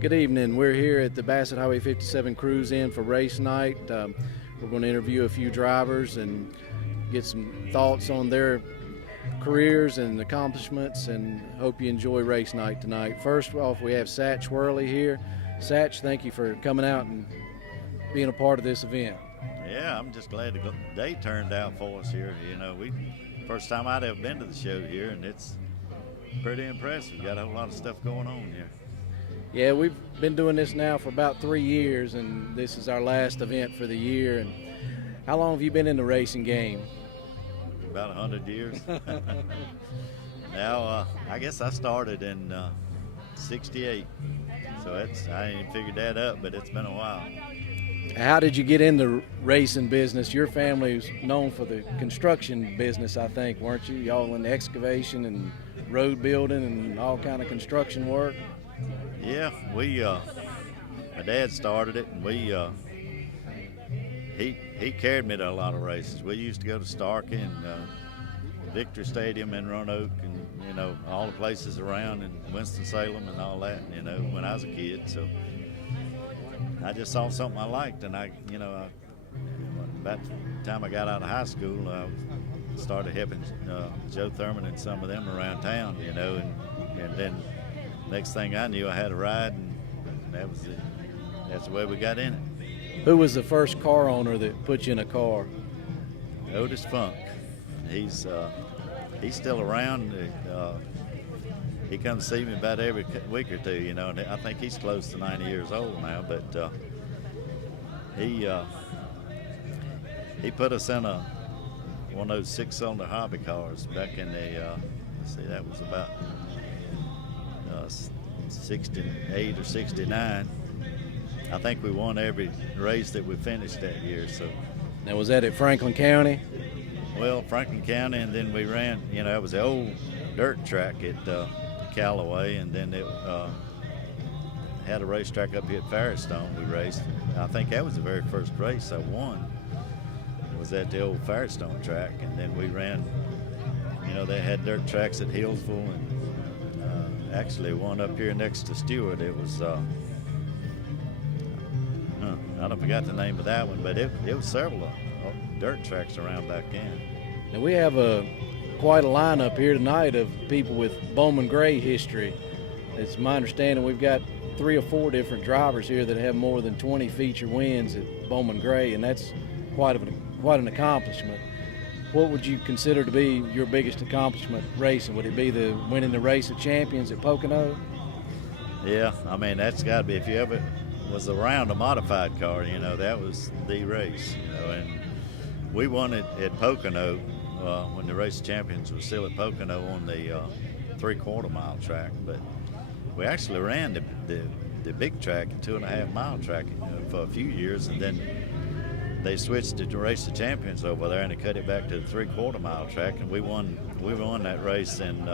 Good evening. We're here at the Bassett Highway 57 Cruise In for race night. We're going to interview a few drivers and get some thoughts on their careers and accomplishments, and hope you enjoy race night tonight. First off, we have Satch Worley here. Satch, thank you for coming out and being a part of this event. Yeah, I'm just glad the day turned out for us here. You know, first time I'd ever been to the show here, and it's pretty impressive. Got a whole lot of stuff going on here. Yeah, we've been doing this now for about 3 years, and this is our last event for the year. And how long have you been in the racing game? About 100 years. Now, I guess I started in '68, so I ain't figured that up, but it's been a while. How did you get into racing business? Your family is known for the construction business, I think, weren't you? Y'all in excavation and road building and all kind of construction work? Yeah, my dad started it, and he carried me to a lot of races. We used to go to Starkey and Victory Stadium in Roanoke, and you know, all the places around, and Winston-Salem and all that, you know, when I was a kid. So I just saw something I liked, and about the time I got out of high school, I started helping Joe Thurman and some of them around town, you know, and then next thing I knew, I had a ride, and that was it. That's the way we got in it. Who was the first car owner that put you in a car? Otis Funk. He's still around. He comes see me about every week or two, you know, and I think he's close to 90 years old now. But he put us in one of those 6-cylinder hobby cars back in the that was about 68 or 69. I think we won every race that we finished that year. So now, was that at Franklin County? Well, Franklin County, and then we ran, you know, it was the old dirt track at Callaway, and then it had a racetrack up here at Firestone we raced. I think that was the very first race I won, was at the old Firestone track. And then we ran, you know, they had dirt tracks at Hillsville, and actually one up here next to Stewart. It was I don't forgot the name of that one, but it was several dirt tracks around back then. Now we have quite a lineup here tonight of people with Bowman Gray history. It's my understanding we've got 3 or 4 different drivers here that have more than 20 feature wins at Bowman Gray, and that's quite an accomplishment. What would you consider to be your biggest accomplishment racing? Would it be winning the Race of Champions at Pocono? Yeah, I mean, that's got to be, if you ever was around a modified car, you know, that was the race, you know. And we won it at Pocono when the Race of Champions was still at Pocono on the 3/4 mile track. But we actually ran the big track, 2.5 mile track, for a few years, and then they switched to the Race of Champions over there, and they cut it back to the 3/4 mile track, and we won that race in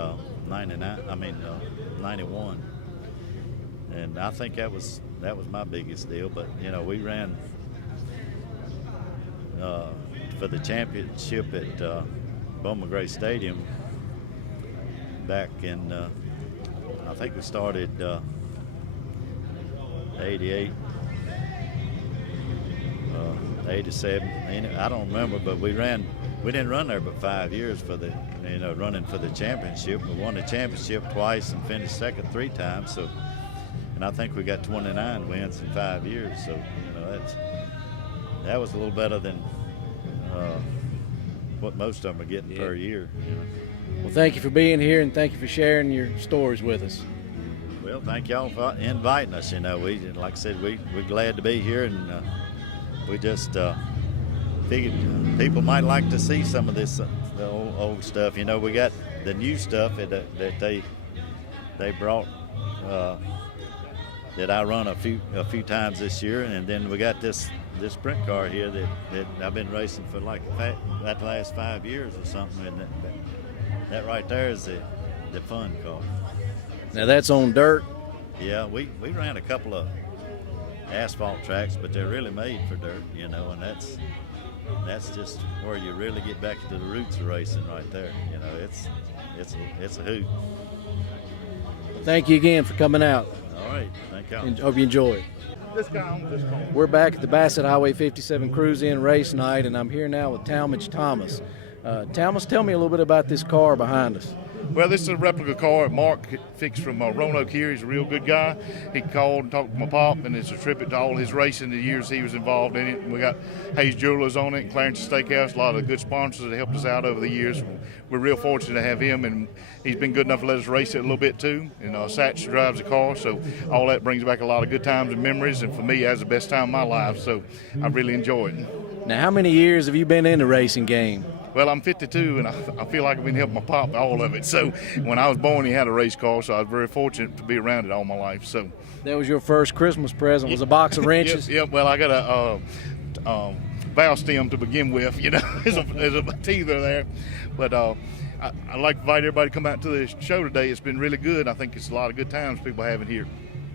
91. And I think that was my biggest deal. But you know, we ran for the championship at Bowman Gray Stadium back in I think we started 88, 87. I don't remember, but we didn't run there but 5 years for the, you know, running for the championship. We won the championship twice and finished second 3 times. So, and I think we got 29 wins in 5 years. So, you know, that was a little better than what most of them are getting per year. You know. Well, thank you for being here, and thank you for sharing your stories with us. Well, thank y'all for inviting us. You know, like I said, we're glad to be here, and we just figured people might like to see some of this the old stuff. You know, we got the new stuff that they brought that I run a few times this year, and then we got this sprint car here that I've been racing for like that last 5 years or something, and that right there is the fun car. Now that's on dirt? Yeah, we ran a couple of asphalt tracks, but they're really made for dirt, you know, and that's just where you really get back to the roots of racing right there. You know, it's a hoot. Thank you again for coming out. All right, thank you. And hope you enjoy it. This guy on this car. We're back at the Bassett Highway 57 Cruise-In race night, and I'm here now with Talmadge Thomas. Thomas, tell me a little bit about this car behind us. Well, this is a replica car Mark fixed from Roanoke here. He's a real good guy. He called and talked to my pop, and it's a tribute to all his racing, the years he was involved in it. And we got Hayes Jewelers on it and Clarence Steakhouse, a lot of good sponsors that helped us out over the years. We're real fortunate to have him, and he's been good enough to let us race it a little bit too. And Satch drives the car, so all that brings back a lot of good times and memories. And for me, that's the best time of my life, so I really enjoy it. Now, how many years have you been in the racing game? Well, I'm 52, and I feel like I've been helping my pop all of it. So when I was born, he had a race car, so I was very fortunate to be around it all my life. So that was your first Christmas present, was a box of wrenches? Yep. Well, I got a valve stem to begin with, you know, there's a teether there. But I'd like to invite everybody to come out to the show today. It's been really good. I think it's a lot of good times people having here.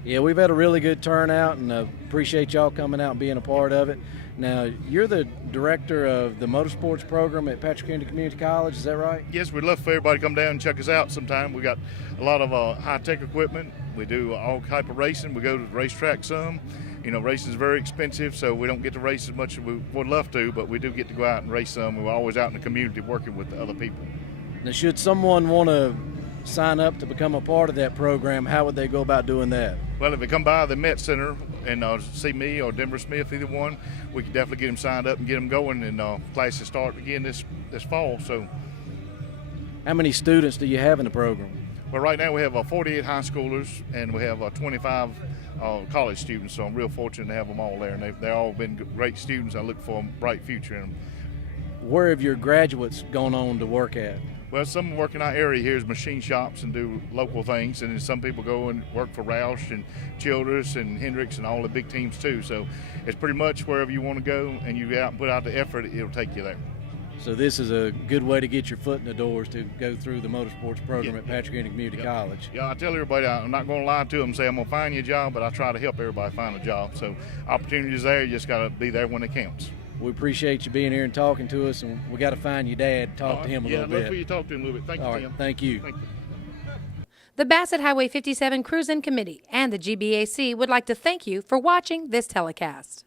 Yeah, we've had a really good turnout, and appreciate y'all coming out and being a part of it. Now, you're the director of the motorsports program at Patrick Henry Community College, is that right? Yes, we'd love for everybody to come down and check us out sometime. We got a lot of high-tech equipment. We do all type of racing. We go to the racetrack some. You know, racing is very expensive, so we don't get to race as much as we would love to, but we do get to go out and race some. We're always out in the community working with the other people. Now, should someone want to sign up to become a part of that program, how would they go about doing that? Well, if they come by the Met Center and see me or Denver Smith, either one, we can definitely get them signed up and get them going, and classes start again this fall. So, how many students do you have in the program? Well, right now we have 48 high schoolers and we have 25 college students, so I'm real fortunate to have them all there, and they've all been great students. I look for a bright future in them. Where have your graduates gone on to work at? Well, some work in our area here is machine shops and do local things, and then some people go and work for Roush and Childress and Hendricks and all the big teams too. So it's pretty much wherever you want to go and you get out and put out the effort, it'll take you there. So this is a good way to get your foot in the doors to go through the motorsports program at Patrick Henry Community College. Yeah, I tell everybody I'm not going to lie to them and say I'm going to find you a job, but I try to help everybody find a job. So opportunities there, you just got to be there when it counts. We appreciate you being here and talking to us, and we got to find your dad, talk to him a little bit. Yeah, look for you talk to him a little bit. Thank you, Tim. Thank you. Thank you. The Bassett Highway 57 Cruise-In Committee and the GBAC would like to thank you for watching this telecast.